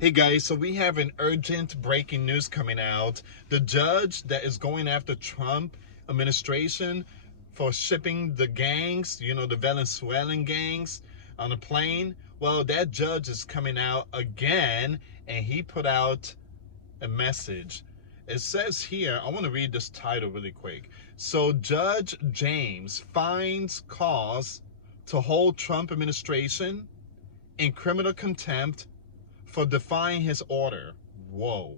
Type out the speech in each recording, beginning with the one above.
Hey guys, so we have an urgent breaking news coming out. The judge that is going after Trump administration for shipping the gangs, the Venezuelan gangs on a plane. Well, that judge is coming out again and he put out a message. It says here, I want to read this title really quick. So Judge James finds cause to hold Trump administration in criminal contempt for defying his order. Whoa.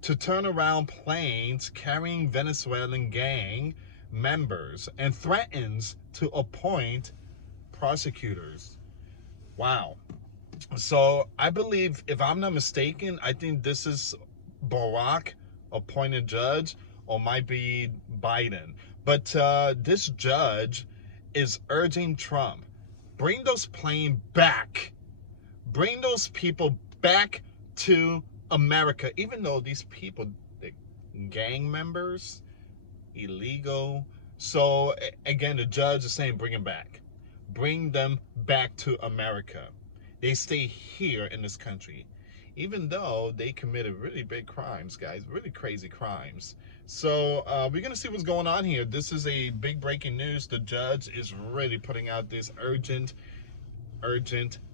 To turn around planes carrying Venezuelan gang members and threatens to appoint prosecutors. Wow. So I believe, if I'm not mistaken, I think this is Barack appointed judge, or might be Biden. But this judge is urging Trump, bring those planes back. Bring those people back to America, even though these people, they're gang members, illegal. So again, the judge is saying bring them back. Bring them back to America. They stay here in this country, even though they committed really big crimes, guys, really crazy crimes. So we're going to see what's going on here. This is a big breaking news. The judge is really putting out this urgent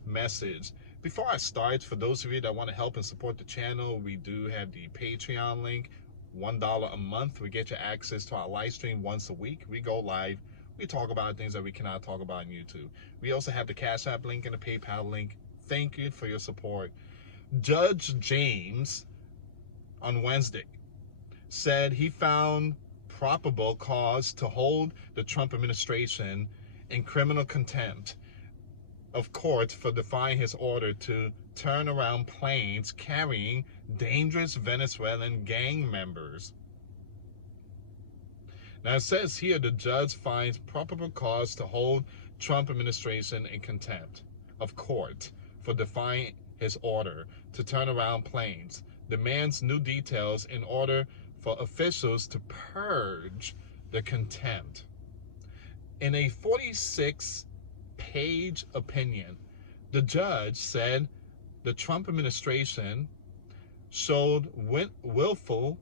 message. Before I start, for those of you that want to help and support the channel, we do have the Patreon link. $1 a month, we get you access to our live stream once a week. We go live, we talk about things that we cannot talk about on YouTube. We also have the Cash App link and the PayPal link. Thank you for your support. Judge James on Wednesday said he found probable cause to hold the Trump administration in criminal contempt of court for defying his order to turn around planes carrying dangerous Venezuelan gang members. Now it says here the judge finds probable cause to hold Trump administration in contempt of court for defying his order to turn around planes, demands new details in order for officials to purge the contempt. In a 46-page opinion, the judge said the Trump administration showed willful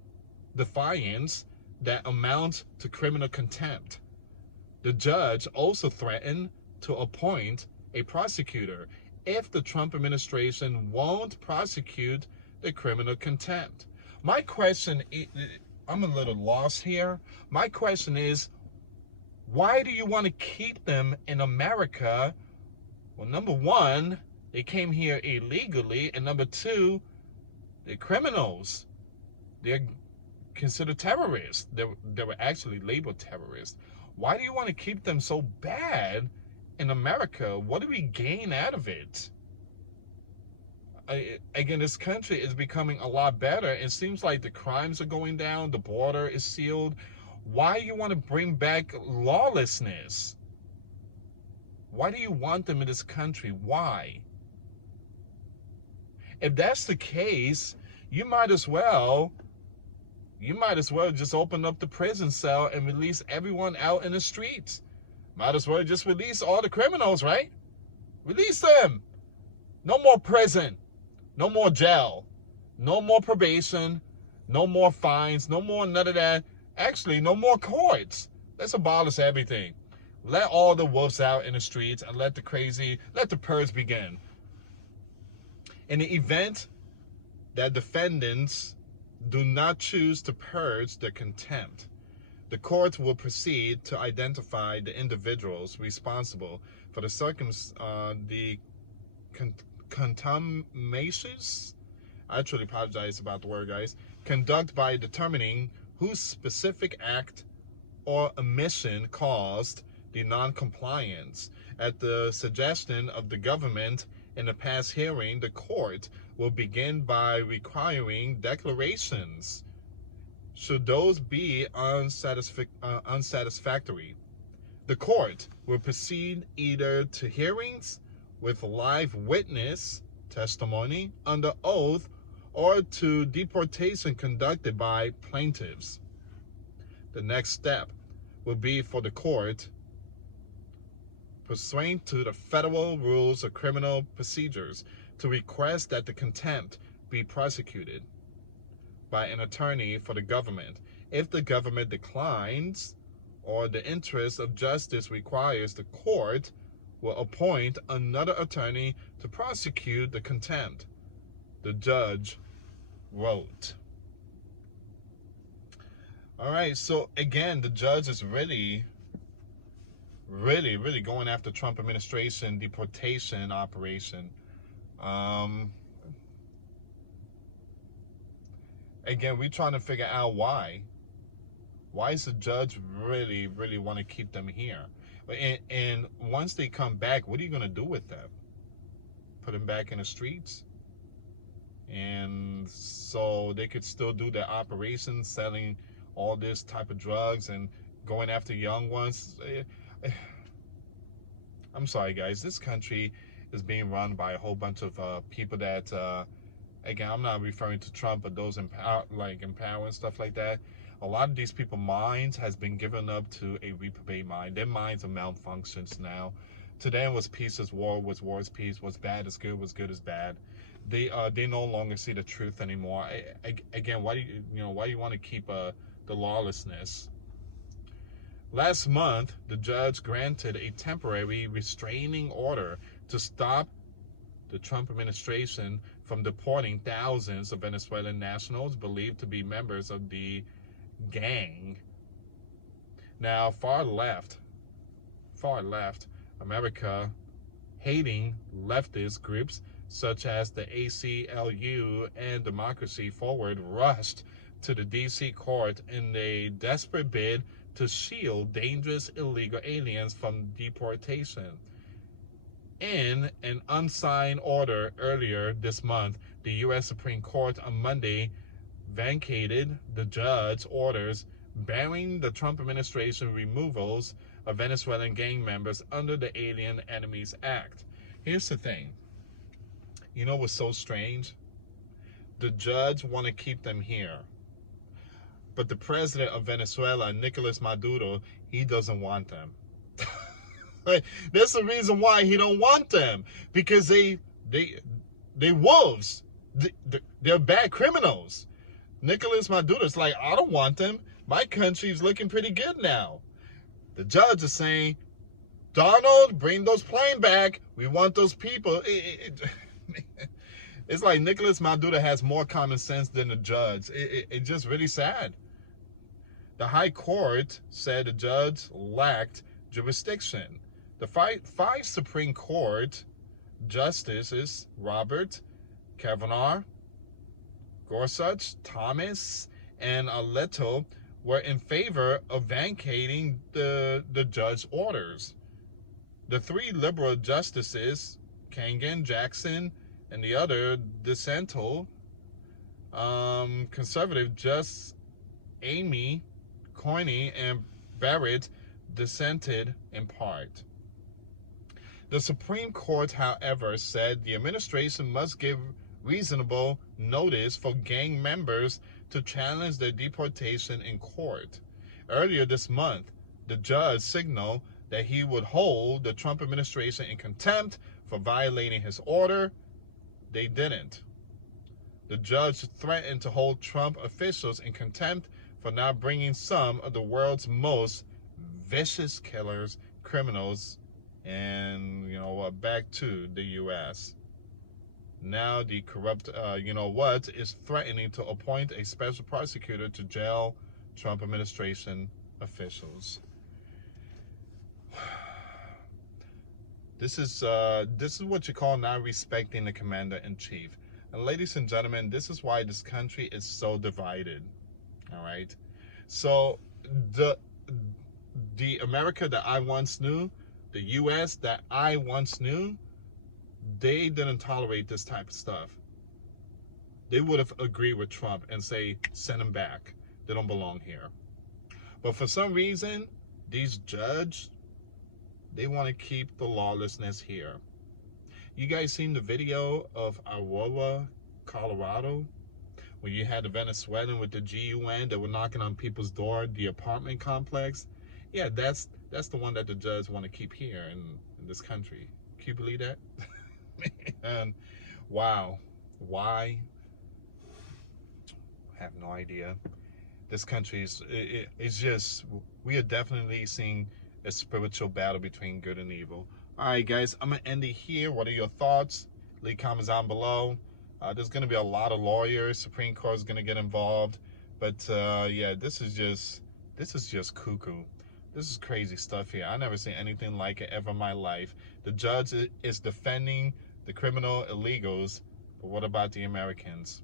defiance that amounts to criminal contempt. The judge also threatened to appoint a prosecutor if the Trump administration won't prosecute the criminal contempt. My question, I'm a little lost here. My question is, why do you want to keep them in America? Well, number one, they came here illegally, and number two, they're criminals. They're considered terrorists. They were actually labeled terrorists. Why do you want to keep them so bad in America? What do we gain out of it? Again, this country is becoming a lot better. It seems like the crimes are going down. The border is sealed. Why do you want to bring back lawlessness? Why do you want them in this country? Why? If that's the case, you might as well just open up the prison cell and release everyone out in the streets. Might as well just release all the criminals, right? Release them. No more prison. No more jail. No more probation. No more fines. No more none of that. Actually, no more courts. Let's abolish everything. Let all the wolves out in the streets and let the purge begin. In the event that defendants do not choose to purge their contempt, the court will proceed to identify the individuals responsible for the contumacious, I truly apologize about the word, guys, conduct by determining whose specific act or omission caused the non-compliance. At the suggestion of the government in the past hearing, the court will begin by requiring declarations, should those be unsatisfactory. The court will proceed either to hearings with live witness testimony under oath or to deportation conducted by plaintiffs. The next step will be for the court, pursuant to the federal rules of criminal procedures, to request that the contempt be prosecuted by an attorney for the government. If the government declines, or the interest of justice requires, the court will appoint another attorney to prosecute the contempt, the judge wrote. All right, so again, the judge is really going after Trump administration deportation operation. Again, we're trying to figure out why. Why is the judge really want to keep them here? And once they come back, what are you going to do with them? Put them back in the streets? And so they could still do their operations, selling all this type of drugs and going after young ones. I'm sorry, guys. This country is being run by a whole bunch of people that, again, I'm not referring to Trump, but those in power, like in power and stuff like that. A lot of these people's minds has been given up to a reprobate mind. Their minds are malfunctions now. To them, was peace is war, was war is peace, was bad is good, was good is bad. They no longer see the truth anymore. Again, why do you want to keep the lawlessness? Last month, the judge granted a temporary restraining order to stop the Trump administration from deporting thousands of Venezuelan nationals believed to be members of the gang. Now, far left America hating leftist groups such as the ACLU and Democracy Forward rushed to the DC court in a desperate bid to shield dangerous illegal aliens from deportation. In an unsigned order earlier this month, the US Supreme Court on Monday vacated the judge's orders barring the Trump administration removals of Venezuelan gang members under the Alien Enemies Act. Here's the thing. You know what's so strange? The judge want to keep them here. But the president of Venezuela, Nicolas Maduro, he doesn't want them. That's the reason why he don't want them. Because they wolves. They're bad criminals. Nicolas Maduro's like, I don't want them. My country's looking pretty good now. The judge is saying, Donald, bring those planes back. We want those people. It's like Nicolas Maduro has more common sense than the judge. It's just really sad. The High Court said the judge lacked jurisdiction. The five Supreme Court justices, Robert, Kavanaugh, Gorsuch, Thomas, and Alito, were in favor of vacating the judge's orders. The three liberal justices, Kagan, Jackson, and the other dissental, conservative Justice Amy Coney and Barrett, dissented in part. The Supreme Court, however, said the administration must give reasonable notice for gang members to challenge their deportation in court. Earlier this month, the judge signaled that he would hold the Trump administration in contempt for violating his order. They didn't. The judge threatened to hold Trump officials in contempt for not bringing some of the world's most vicious killers, criminals, and back to the U.S. Now the corrupt, is threatening to appoint a special prosecutor to jail Trump administration officials. This is what you call not respecting the commander-in-chief. And ladies and gentlemen, this is why this country is so divided. All right. So the America that I once knew, the U.S. that I once knew, they didn't tolerate this type of stuff. They would have agreed with Trump and say, send them back. They don't belong here. But for some reason, these judges, they want to keep the lawlessness here. You guys seen the video of Aurora, Colorado, where you had the Venezuelan with the GUN that were knocking on people's door, the apartment complex? Yeah, that's the one that the judge want to keep here in this country. Can you believe that? And Wow. Why? I have no idea. This country is, it's just, we are definitely seeing a spiritual battle between good and evil. All right, guys, I'm going to end it here. What are your thoughts? Leave comments down below. There's going to be a lot of lawyers. Supreme Court is going to get involved. But yeah, this is just cuckoo. This is crazy stuff here. I never seen anything like it ever in my life. The judge is defending the criminal illegals, but what about the Americans?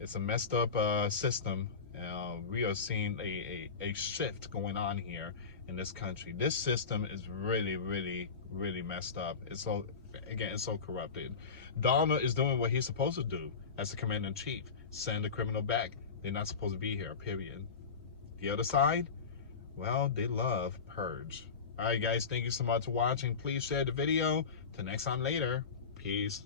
It's a messed up system. We are seeing a shift going on here in this country. This system is really, really, really messed up. It's so, again, it's so corrupted. Donald is doing what he's supposed to do as the commander-in-chief. Send the criminal back. They're not supposed to be here, period. The other side, well, they love purge. All right, guys, thank you so much for watching. Please share the video. Till next time later. Peace.